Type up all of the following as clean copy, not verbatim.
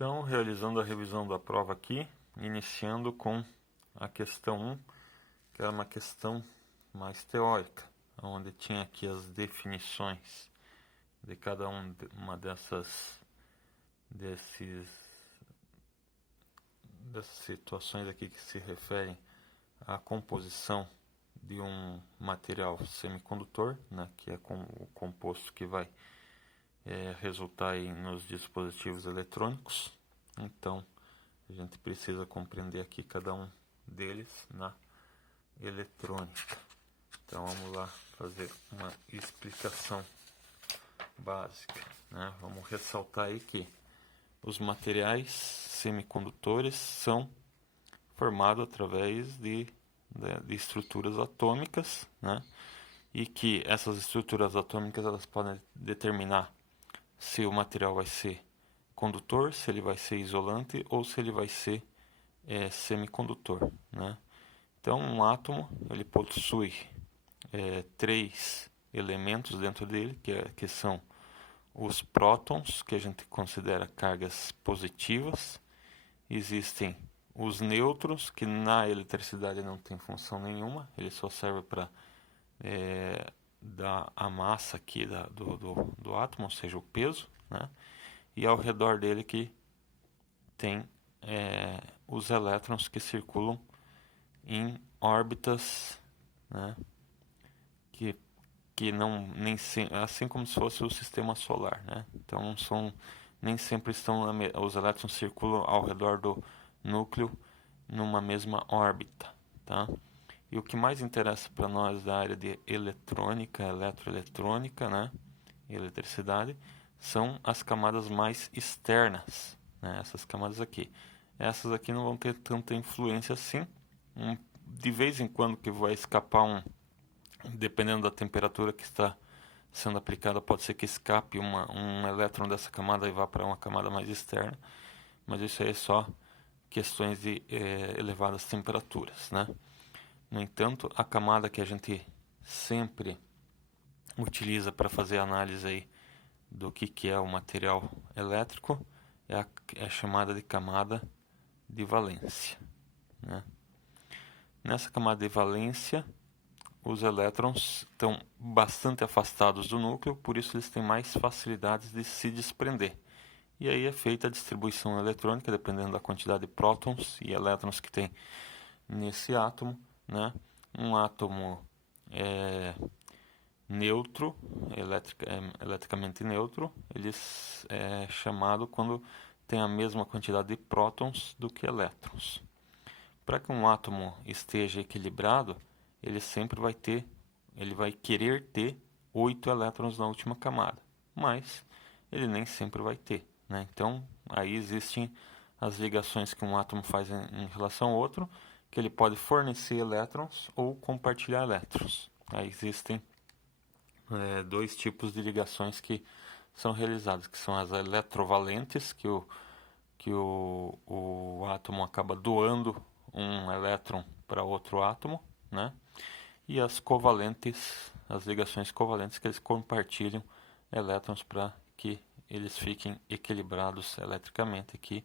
Então, realizando a revisão da prova aqui, iniciando com a questão 1, que era uma questão mais teórica, onde tinha aqui as definições de cada uma dessas situações aqui que se referem à composição de um material semicondutor, né, que é o composto que vai resultar aí nos dispositivos eletrônicos. Então, a gente precisa compreender aqui cada um deles na eletrônica. Então, vamos lá fazer uma explicação básica, né? Vamos ressaltar aí que os materiais semicondutores são formados através de estruturas atômicas, né? E que essas estruturas atômicas elas podem determinar se o material vai ser condutor, se ele vai ser isolante ou se ele vai ser semicondutor, né? Então, um átomo ele possui 3 elementos dentro dele, que são os prótons, que a gente considera cargas positivas. Existem os nêutrons, que na eletricidade não tem função nenhuma, ele só serve para dar a massa aqui do átomo, ou seja, o peso, né? E ao redor dele que tem os elétrons que circulam em órbitas, né? Que não nem assim como se fosse o sistema solar, né? Então nem sempre os elétrons circulam ao redor do núcleo numa mesma órbita, tá? E o que mais interessa para nós da área de eletrônica, eletroeletrônica, né, e eletricidade, são as camadas mais externas, né? Essas camadas aqui. Essas aqui não vão ter tanta influência assim. De vez em quando que vai escapar dependendo da temperatura que está sendo aplicada, pode ser que escape um elétron dessa camada e vá para uma camada mais externa, mas isso aí é só questões de elevadas temperaturas, né? No entanto, a camada que a gente sempre utiliza para fazer a análise aí do que é o material elétrico é chamada de camada de valência, né? Nessa camada de valência, os elétrons estão bastante afastados do núcleo, por isso eles têm mais facilidades de se desprender. E aí é feita a distribuição eletrônica, dependendo da quantidade de prótons e elétrons que tem nesse átomo, né? Um átomo neutro, eletricamente neutro, ele é chamado quando tem a mesma quantidade de prótons do que elétrons. Para que um átomo esteja equilibrado, ele vai querer ter 8 elétrons na última camada, mas ele nem sempre vai ter, né? Então, aí existem as ligações que um átomo faz em relação ao outro, que ele pode fornecer elétrons ou compartilhar elétrons. Aí existem 2 tipos de ligações que são realizadas, que são as eletrovalentes, que o átomo acaba doando um elétron para outro átomo, né? E as covalentes, as ligações covalentes, que eles compartilham elétrons para que eles fiquem equilibrados eletricamente aqui,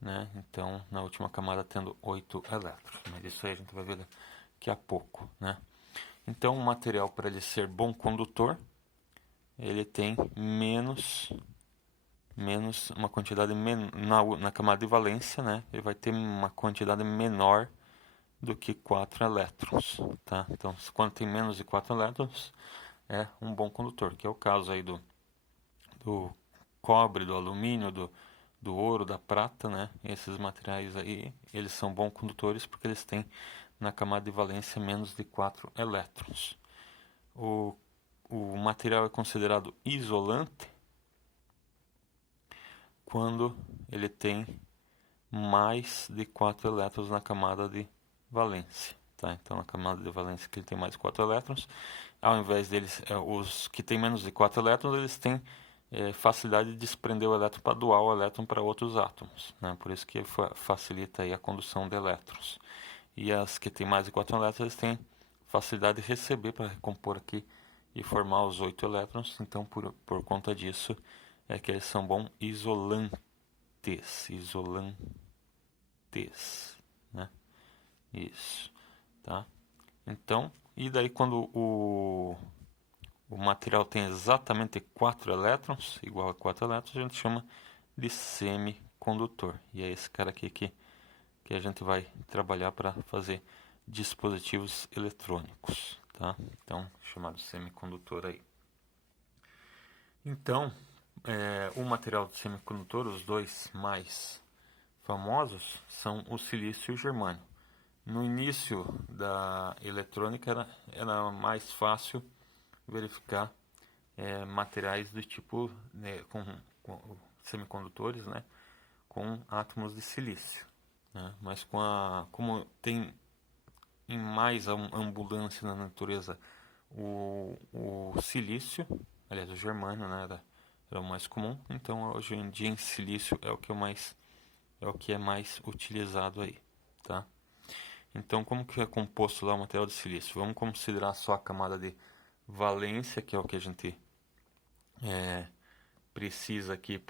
né? Então, na última camada tendo 8 elétrons, mas isso aí a gente vai ver daqui a pouco, né? Então, o material, para ele ser bom condutor, ele tem menos uma quantidade na camada de valência, né? Ele vai ter uma quantidade menor do que 4 elétrons, tá? Então, quando tem menos de 4 elétrons, é um bom condutor, que é o caso aí do cobre, do alumínio, do ouro, da prata, né? Esses materiais aí, eles são bons condutores porque eles têm na camada de valência menos de 4 elétrons. O material é considerado isolante quando ele tem mais de 4 elétrons na camada de valência, tá? Então, na camada de valência que ele tem mais de 4 elétrons, ao invés deles, os que têm menos de 4 elétrons, eles têm facilidade de desprender o elétron para doar o elétron para outros átomos, né? Por isso que facilita aí a condução de elétrons. E as que têm mais de 4 elétrons, eles têm facilidade de receber para recompor aqui e formar os 8 elétrons. Então, por conta disso, é que eles são bons isolantes, isolantes, né? Isso, tá? Então, e daí quando o material tem exatamente 4 elétrons, igual a 4 elétrons, a gente chama de semicondutor. E é esse cara aqui que a gente vai trabalhar para fazer dispositivos eletrônicos, tá? Então, chamado semicondutor aí. Então, o material de semicondutor, os dois mais famosos, são o silício e o germânio. No início da eletrônica era mais fácil verificar materiais do tipo, né, com semicondutores, né, com átomos de silício, né? Mas como tem em mais abundância na natureza o silício, aliás, o germânio, né, era o mais comum. Então, hoje em dia, em silício é o que é mais utilizado aí, tá? Então, como que é composto lá o material de silício? Vamos considerar só a camada de valência, que é o que a gente precisa aqui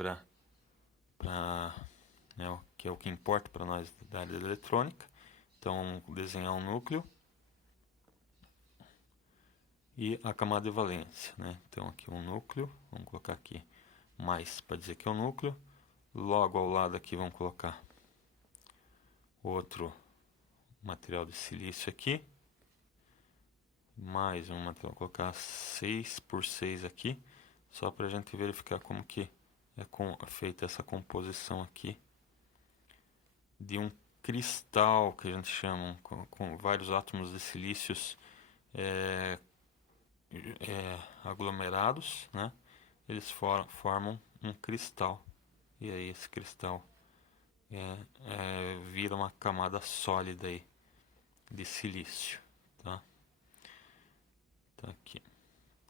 né, que é o que importa para nós da área da eletrônica. Então, vamos desenhar um núcleo e a camada de valência, né? Então, aqui um núcleo, vamos colocar aqui mais para dizer que é o núcleo. Logo ao lado aqui vamos colocar outro material de silício aqui. Mais um material, vou colocar 6 por 6 aqui, só para a gente verificar como que é feita essa composição aqui de um cristal, que a gente chama, com vários átomos de silícios aglomerados, né? Eles formam um cristal, e aí esse cristal vira uma camada sólida aí de silício, tá? Tá aqui.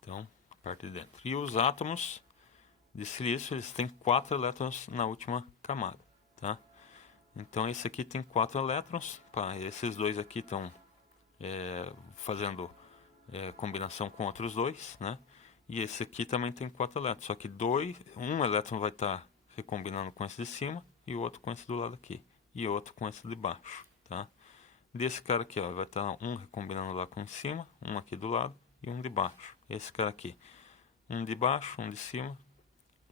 Então, a parte de dentro. E os átomos de silício, eles têm 4 elétrons na última camada, tá? Então, esse aqui tem 4 elétrons. Pá, esses dois aqui estão fazendo combinação com outros dois, né? E esse aqui também tem 4 elétrons. Só que um elétron vai estar recombinando com esse de cima e o outro com esse do lado aqui. E outro com esse de baixo, tá? Desse cara aqui, ó, vai estar um recombinando lá com o de cima, um aqui do lado e um de baixo. Esse cara aqui, um de baixo, um de cima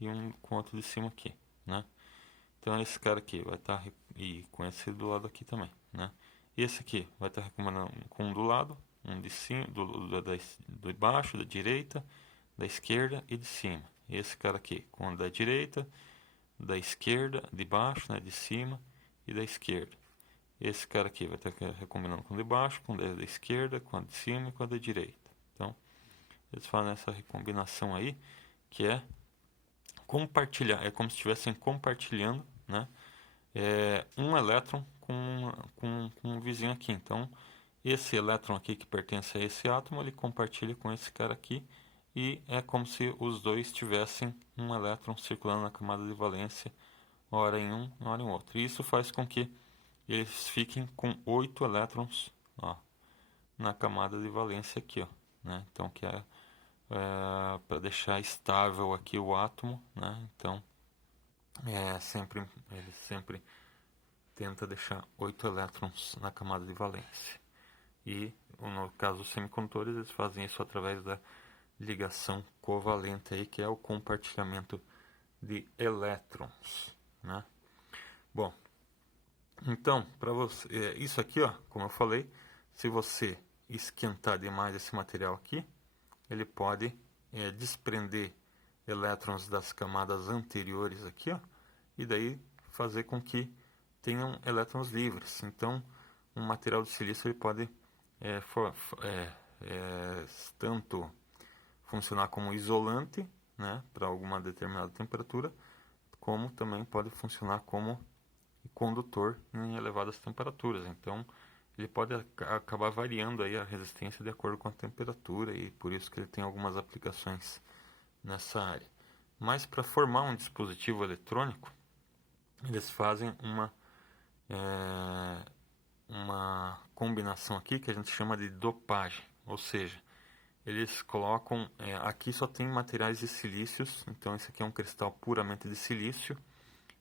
e um com outro de cima aqui, né? Então esse cara aqui vai estar e com esse do lado aqui também, né? Esse aqui vai estar recombinando com um do lado, um de cima, do baixo, da direita, da esquerda e de cima. Esse cara aqui com o da direita, da esquerda, de baixo, né, de cima e da esquerda. Esse cara aqui vai estar recombinando com o de baixo, com o da esquerda, com a de cima e com a da direita. Então, eles fazem essa recombinação aí, que é compartilhar, é como se estivessem compartilhando, né, um elétron com um vizinho aqui. Então, esse elétron aqui que pertence a esse átomo, ele compartilha com esse cara aqui, e é como se os dois tivessem um elétron circulando na camada de valência, ora em um, ora em outro. E isso faz com que eles fiquem com 8 elétrons, ó, na camada de valência aqui, ó, né? Então, que é para deixar estável aqui o átomo, né? Então, ele sempre tenta deixar 8 elétrons na camada de valência. E no caso dos semicondutores, eles fazem isso através da ligação covalente aí, que é o compartilhamento de elétrons, né? Bom, então, para você, isso aqui, ó, como eu falei, se você esquentar demais esse material aqui, ele pode desprender elétrons das camadas anteriores aqui, ó, e daí fazer com que tenham elétrons livres. Então, um material de silício ele pode tanto funcionar como isolante, né, para alguma determinada temperatura, como também pode funcionar como condutor em elevadas temperaturas. Então, ele pode acabar variando aí a resistência de acordo com a temperatura, e por isso que ele tem algumas aplicações nessa área. Mas para formar um dispositivo eletrônico, eles fazem uma combinação aqui que a gente chama de dopagem, ou seja, eles colocam, aqui só tem materiais de silícios, então esse aqui é um cristal puramente de silício,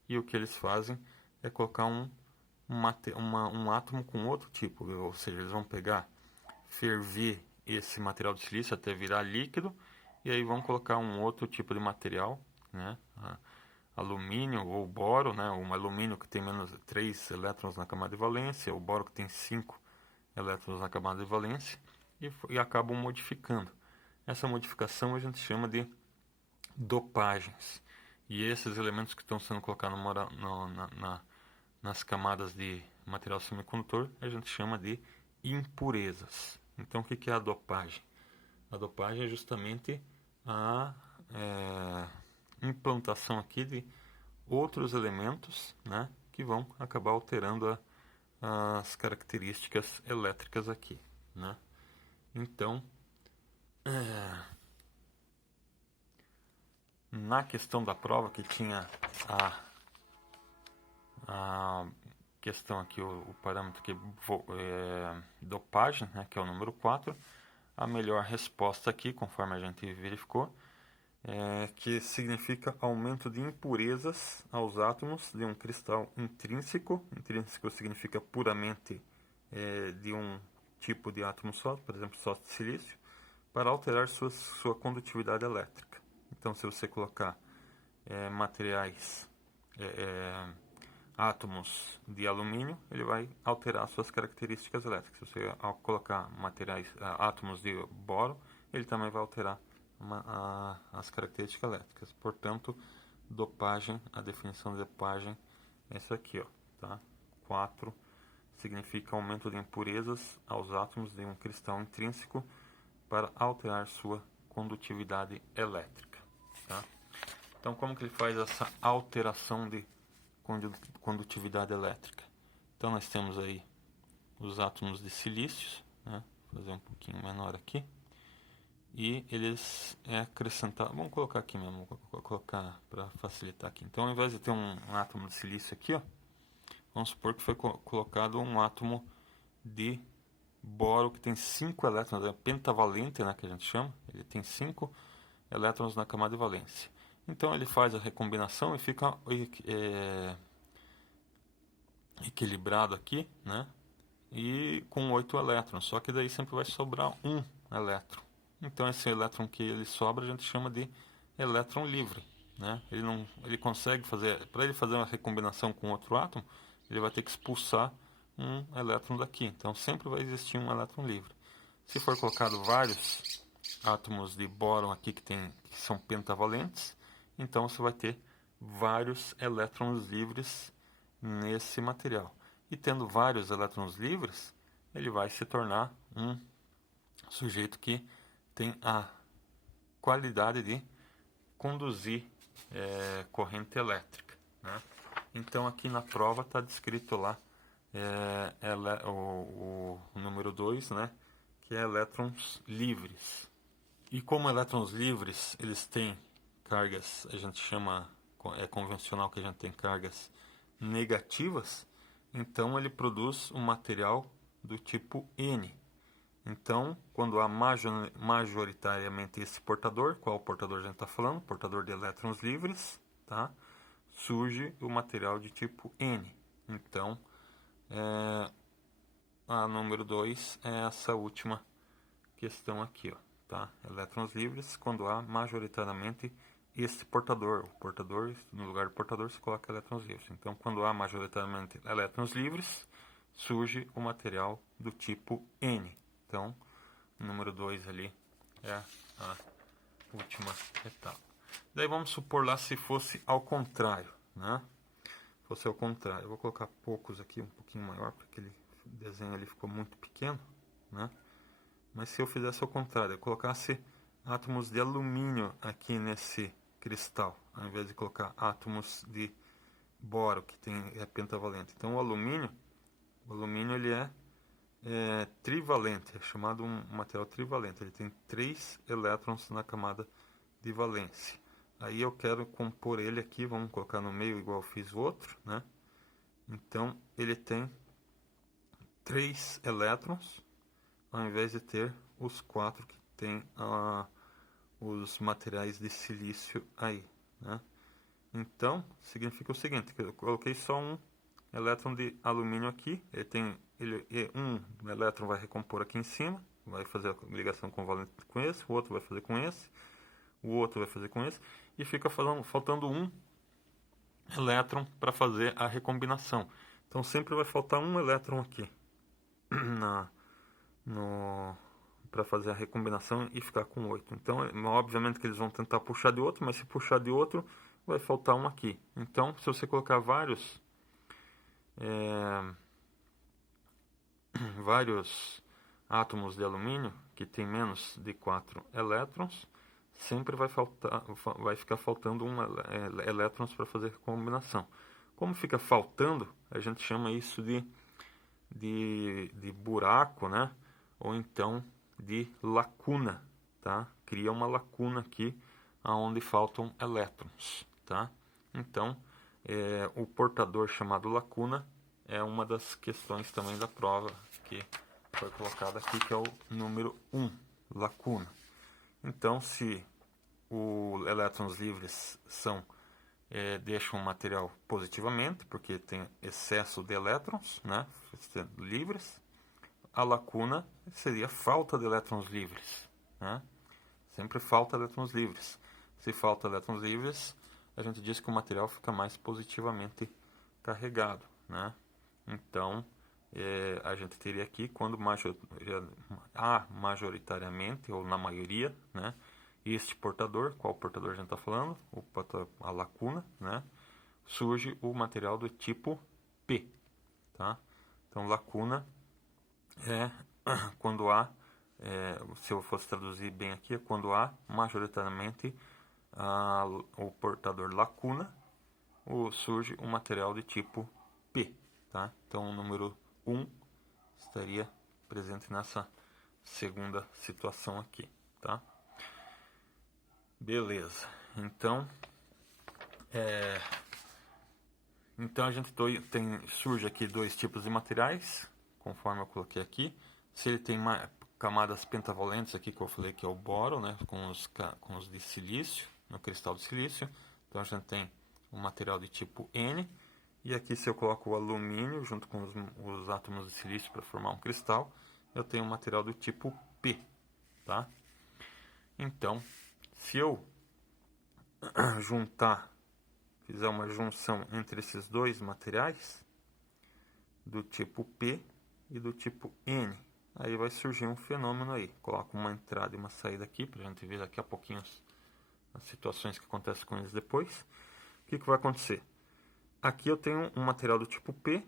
e o que eles fazem é colocar um átomo com outro tipo, ou seja, eles vão pegar, ferver esse material de silício até virar líquido, e aí vão colocar um outro tipo de material, né? Alumínio ou boro, né? Um alumínio que tem menos 3 elétrons na camada de valência, o boro que tem 5 elétrons na camada de valência, e acabam modificando. Essa modificação a gente chama de dopagens. E esses elementos que estão sendo colocados nas camadas de material semicondutor a gente chama de impurezas. Então, o que é a dopagem? A dopagem é justamente a implantação aqui de outros elementos, né, que vão acabar alterando as características elétricas aqui, né? Então, na questão da prova que tinha a questão aqui, o parâmetro que dopagem, né, que é o número 4, a melhor resposta aqui, conforme a gente verificou, que significa aumento de impurezas aos átomos de um cristal intrínseco. Intrínseco significa puramente de um tipo de átomo só, por exemplo, só de silício, para alterar sua condutividade elétrica. Então, se você colocar materiais, átomos de alumínio, ele vai alterar suas características elétricas. Se você colocar átomos de boro, ele também vai alterar as características elétricas. Portanto, dopagem, a definição de dopagem é essa aqui, ó, tá? 4 significa aumento de impurezas aos átomos de um cristal intrínseco para alterar sua condutividade elétrica, tá? Então, como que ele faz essa alteração de condutividade elétrica? Então, nós temos aí os átomos de silício, né? Vou fazer um pouquinho menor aqui. E eles acrescentaram, vamos colocar aqui mesmo, vou colocar para facilitar aqui. Então, ao invés de ter um átomo de silício aqui, ó, vamos supor que foi colocado um átomo de boro que tem 5 elétrons, é pentavalente, né, que a gente chama. Ele tem 5 elétrons na camada de valência. Então, ele faz a recombinação e fica equilibrado aqui, né, e com 8 elétrons. Só que daí sempre vai sobrar um elétron. Então, esse elétron que ele sobra a gente chama de elétron livre, né? Ele consegue fazer, para ele fazer uma recombinação com outro átomo, ele vai ter que expulsar um elétron daqui. Então, sempre vai existir um elétron livre. Se for colocado vários átomos de bóron aqui que são pentavalentes, então você vai ter vários elétrons livres nesse material. E tendo vários elétrons livres, ele vai se tornar um sujeito que tem a qualidade de conduzir corrente elétrica, né? Então, aqui na prova está descrito lá o número 2, né, que é elétrons livres. E como elétrons livres, eles têm cargas, a gente chama, é convencional que a gente tem cargas negativas, então ele produz um material do tipo N. Então, quando há majoritariamente esse portador, qual portador a gente está falando? Portador de elétrons livres, tá? Surge o material de tipo N. Então, a número 2 é essa última questão aqui, ó, tá? Elétrons livres, quando há majoritariamente esse portador. O portador, no lugar do portador, se coloca elétrons livres. Então, quando há majoritariamente elétrons livres, surge o material do tipo N. Então, o número 2 ali é a última etapa. Daí vamos supor lá se fosse ao contrário, né? Fosse ao contrário. Eu vou colocar poucos aqui, um pouquinho maior, porque aquele desenho ali ficou muito pequeno, né? Mas se eu fizesse ao contrário, eu colocasse átomos de alumínio aqui nesse cristal, ao invés de colocar átomos de boro, que é pentavalente. Então, o alumínio ele é trivalente, é chamado um material trivalente. Ele tem 3 elétrons na camada de valência. Aí eu quero compor ele aqui, vamos colocar no meio igual eu fiz o outro, né? Então ele tem 3 elétrons, ao invés de ter os 4 que tem os materiais de silício aí, né? Então, significa o seguinte, que eu coloquei só um elétron de alumínio aqui, um elétron vai recompor aqui em cima, vai fazer a ligação covalente com esse, o outro vai fazer com esse, o outro vai fazer com esse, e fica faltando um elétron para fazer a recombinação. Então sempre vai faltar um elétron aqui para fazer a recombinação e ficar com 8. Então, obviamente que eles vão tentar puxar de outro, mas se puxar de outro, vai faltar um aqui. Então, se você colocar vários átomos de alumínio que tem menos de 4 elétrons, sempre vai ficar faltando elétrons para fazer a combinação. Como fica faltando, a gente chama isso de buraco, né? Ou então de lacuna, tá? Cria uma lacuna aqui onde faltam elétrons, tá? Então, o portador chamado lacuna é uma das questões também da prova que foi colocada aqui, que é o número 1, lacuna. Então, se os elétrons livres deixam o material positivamente, porque tem excesso de elétrons, né, livres, a lacuna seria falta de elétrons livres, né? Sempre falta elétrons livres. Se falta elétrons livres, a gente diz que o material fica mais positivamente carregado, né? Então, a gente teria aqui, quando majoritariamente, ou na maioria, né, este portador, qual portador a gente está falando? A lacuna, né? Surge o material do tipo P, tá? Então, lacuna é quando há, se eu fosse traduzir bem aqui, é quando há majoritariamente o portador lacuna, surge um material de tipo P, tá? Então o número 1 estaria presente nessa segunda situação aqui, tá? Beleza, então a gente surge aqui dois tipos de materiais, conforme eu coloquei aqui. Se ele tem camadas pentavalentes aqui, que eu falei que é o boro, né, com os de silício, no cristal de silício, então a gente tem um material de tipo N, e aqui se eu coloco o alumínio junto com os átomos de silício para formar um cristal, eu tenho um material do tipo P, tá? Então, se eu fizer uma junção entre esses dois materiais, do tipo P e do tipo N, aí vai surgir um fenômeno aí. Coloco uma entrada e uma saída aqui, para a gente ver daqui a pouquinho as situações que acontecem com eles depois. O que vai acontecer? Aqui eu tenho um material do tipo P,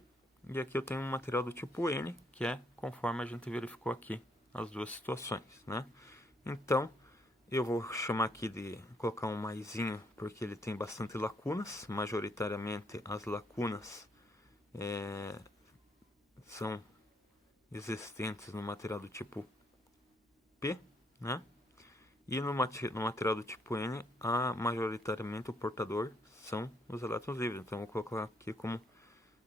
e aqui eu tenho um material do tipo N, que é conforme a gente verificou aqui as duas situações, né? Então, eu vou chamar aqui colocar um maisinho, porque ele tem bastante lacunas. Majoritariamente as lacunas são existentes no material do tipo P, né? E no material do tipo N, majoritariamente o portador são os elétrons livres. Então, eu vou colocar aqui como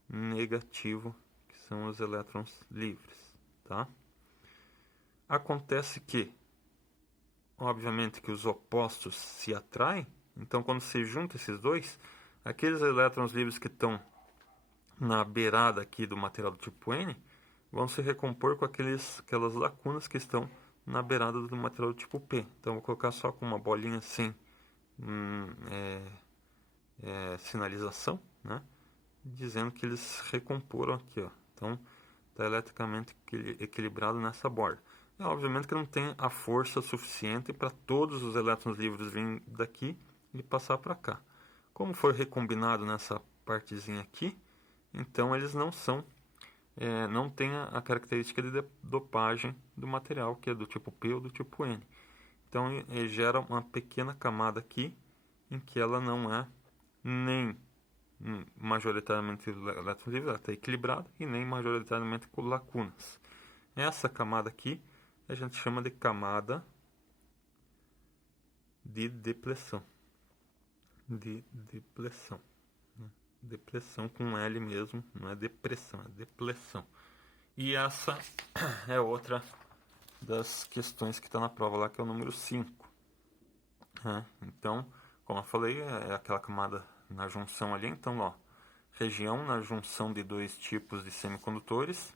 negativo, que são os elétrons livres, tá? Acontece que, obviamente, que os opostos se atraem. Então, quando se junta esses dois, aqueles elétrons livres que estão na beirada aqui do material do tipo N vão se recompor com aquelas lacunas que estão na beirada do material do tipo P. Então, vou colocar só com uma bolinha sem sinalização, né? Dizendo que eles recomporam aqui, ó. Então, está eletricamente equilibrado nessa borda. Obviamente que não tem a força suficiente para todos os elétrons livres virem daqui e passar para cá. Como foi recombinado nessa partezinha aqui, então eles não têm a característica de dopagem do material, que é do tipo P ou do tipo N. Então, gera uma pequena camada aqui, em que ela não é nem majoritariamente elétrons livres, ela está equilibrada, e nem majoritariamente com lacunas. Essa camada aqui a gente chama de camada de depressão. Depressão com L mesmo, não é depressão, é depressão. E essa é outra das questões que está na prova lá, que é o número 5. Então, como eu falei, é aquela camada na junção ali. Então, ó, região na junção de dois tipos de semicondutores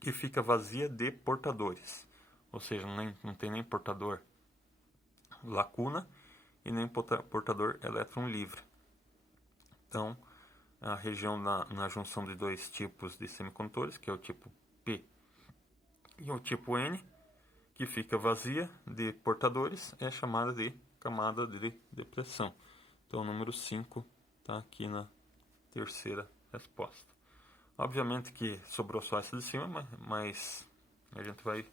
que fica vazia de portadores. Ou seja, não tem nem portador lacuna e nem portador elétron livre. Então, a região na junção de dois tipos de semicondutores, que é o tipo P e o tipo N, que fica vazia de portadores, é chamada de camada de depressão. Então, o número 5 está aqui na terceira resposta. Obviamente que sobrou só essa de cima, mas a gente vai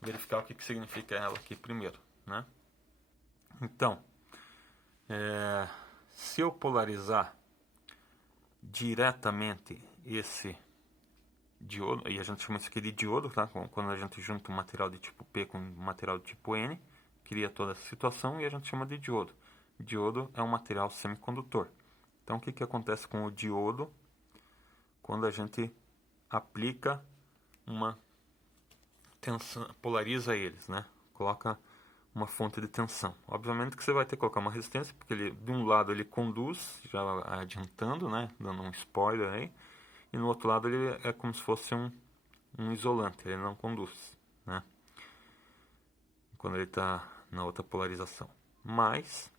verificar o que significa ela aqui primeiro, né? Então, se eu polarizar diretamente esse diodo, e a gente chama isso aqui de diodo, tá? Quando a gente junta um material de tipo P com um material de tipo N, cria toda essa situação e a gente chama de diodo. Diodo é um material semicondutor. Então, o que acontece com o diodo quando a gente aplica uma tensão, polariza eles, né? Coloca uma fonte de tensão. Obviamente que você vai ter que colocar uma resistência, porque ele, de um lado ele conduz, já adiantando, né? Dando um spoiler aí, e no outro lado ele é como se fosse um isolante, ele não conduz, né? Quando ele está na outra polarização. Mas,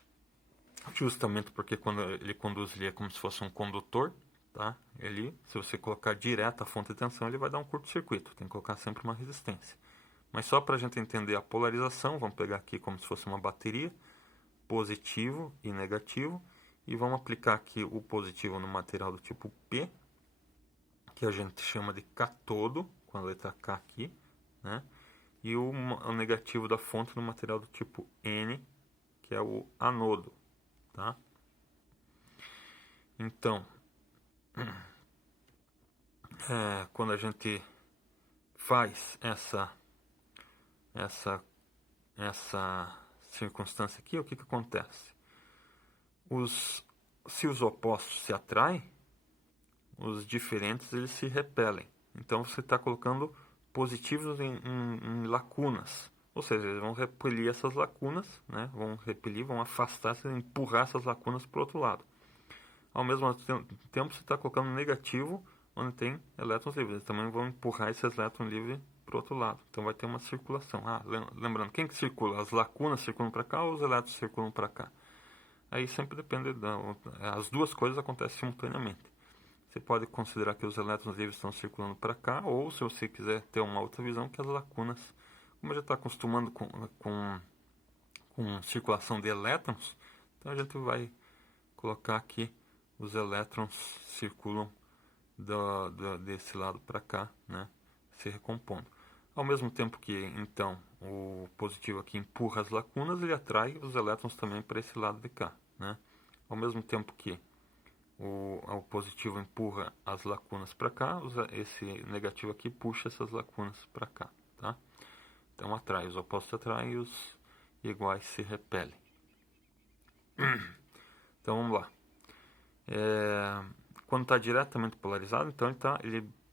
justamente porque quando ele conduz, ele é como se fosse um condutor, tá? Ele, se você colocar direto a fonte de tensão, ele vai dar um curto-circuito. Tem que colocar sempre uma resistência. Mas só para a gente entender a polarização, vamos pegar aqui como se fosse uma bateria, positivo e negativo, e vamos aplicar aqui o positivo no material do tipo P, que a gente chama de cátodo, com a letra K aqui, né? E o negativo da fonte no material do tipo N, que é o anodo, tá? Então, quando a gente faz essa circunstância aqui, o que acontece? Se os opostos se atraem, os diferentes eles se repelem. Então você está colocando positivos em lacunas, ou seja, eles vão repelir essas lacunas, né? Vão afastar, empurrar essas lacunas para o outro lado. Ao mesmo tempo você está colocando negativo onde tem elétrons livres, eles também vão empurrar esses elétrons livres para o outro lado. Então vai ter uma circulação. Lembrando, quem que circula? As lacunas circulam para cá ou os elétrons circulam para cá? Aí sempre depende, as duas coisas acontecem simultaneamente. Você pode considerar que os elétrons livres estão circulando para cá, ou se você quiser ter uma outra visão, que as lacunas, como já está acostumando com circulação de elétrons, então a gente vai colocar aqui os elétrons circulam desse lado para cá, né, se recompondo. Ao mesmo tempo que, então, o positivo aqui empurra as lacunas, ele atrai os elétrons também para esse lado de cá, né? Ao mesmo tempo que o positivo empurra as lacunas para cá, esse negativo aqui puxa essas lacunas para cá, tá? Então atrai, os opostos atraem e os iguais se repelem. Então vamos lá. Quando está diretamente polarizado, então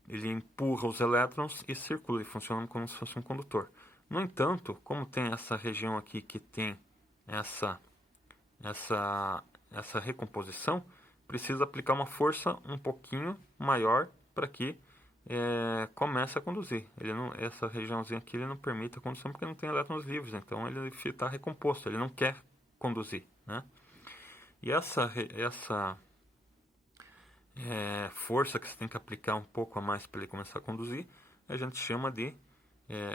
ele empurra os elétrons e circula, ele funciona como se fosse um condutor. No entanto, como tem essa região aqui que tem essa recomposição, precisa aplicar uma força um pouquinho maior para que comece a conduzir. Essa regiãozinha aqui ele não permite a condução porque não tem elétrons livres, então ele está recomposto, ele não quer conduzir, né? E essa força que você tem que aplicar um pouco a mais para ele começar a conduzir, a gente chama de,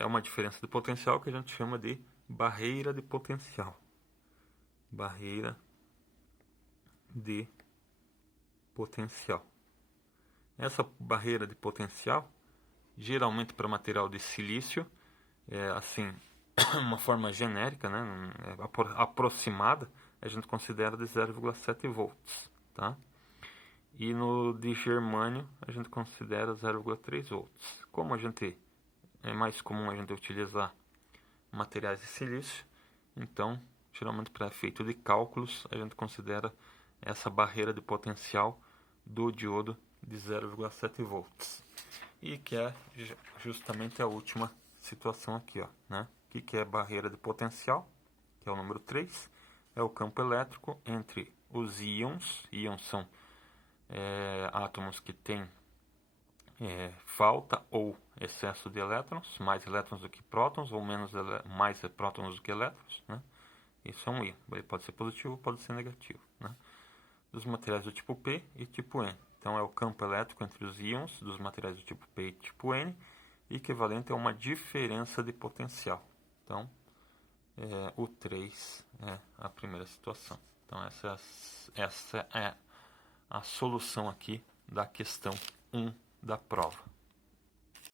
uma diferença de potencial que a gente chama de barreira de potencial. Barreira de potencial. Essa barreira de potencial, geralmente para material de silício, assim, uma forma genérica, né, aproximada, a gente considera de 0,7 volts, tá? E no de germânio a gente considera 0,3 volts. Como é mais comum a gente utilizar materiais de silício, então geralmente para efeito de cálculos a gente considera essa barreira de potencial do diodo de 0,7 volts. E que é justamente a última situação aqui, ó, né? O que é barreira de potencial? Que é o número 3. É o campo elétrico entre os íons. Íons são átomos que têm falta ou excesso de elétrons, mais elétrons do que prótons ou mais prótons do que elétrons, né? Isso é um íon. Ele pode ser positivo ou pode ser negativo, né? Dos materiais do tipo P e tipo N. Então é o campo elétrico entre os íons dos materiais do tipo P e tipo N, equivalente a uma diferença de potencial. Então, o 3 é a primeira situação. Então essa é a solução aqui da questão 1 da prova.